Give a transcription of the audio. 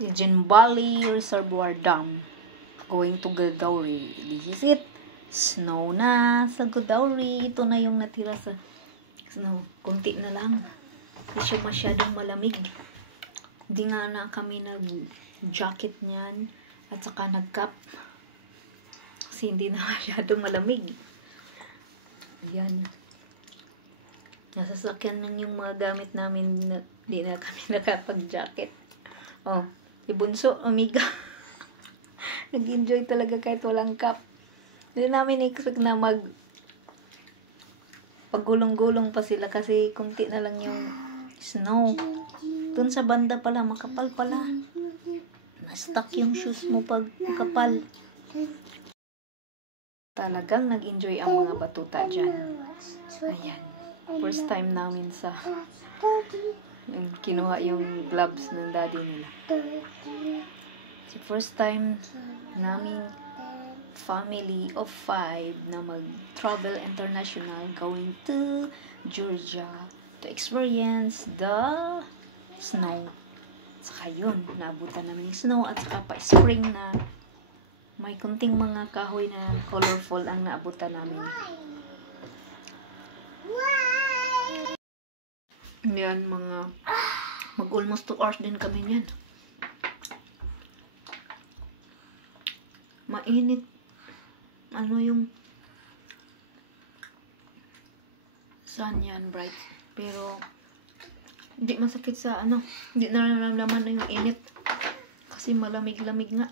Jinbali Reservoir Dam. Going to Godauri. This is it. Snow na sa Godauri. Ito na yung natira sa snow. Kunti na lang. Hindi siya masyadong malamig. Hindi nga na kami nag-jacket niyan. At saka nag-cap. Kasi hindi na masyadong malamig. Ayan. Nasa sakyan lang yung mga gamit namin. Hindi na kami nakapag-jacket. Oh. Si Bunso, amiga. Nag-enjoy talaga kahit walang cap. Hindi namin expect na paggulong-gulong pa sila kasi kunti na lang yung snow. Dun sa banda pala, makapal pala. Na-stuck yung shoes mo pag makapal. Talagang nag-enjoy ang mga batuta dyan. Ayan. First time namin sa kinuha yung gloves ng daddy nila. So, first time namin family of 5 na mag-travel international going to Georgia to experience the snow. Saka yun, naabutan namin yung snow at saka pa spring na may kunting mga kahoy na colorful ang naabutan namin. Yan, mag-almost 2 hours din kami yan. Mainit. Ano yung sun yan, bright. Pero, hindi masakit sa hindi nararamdaman na yung init. Kasi malamig-lamig nga.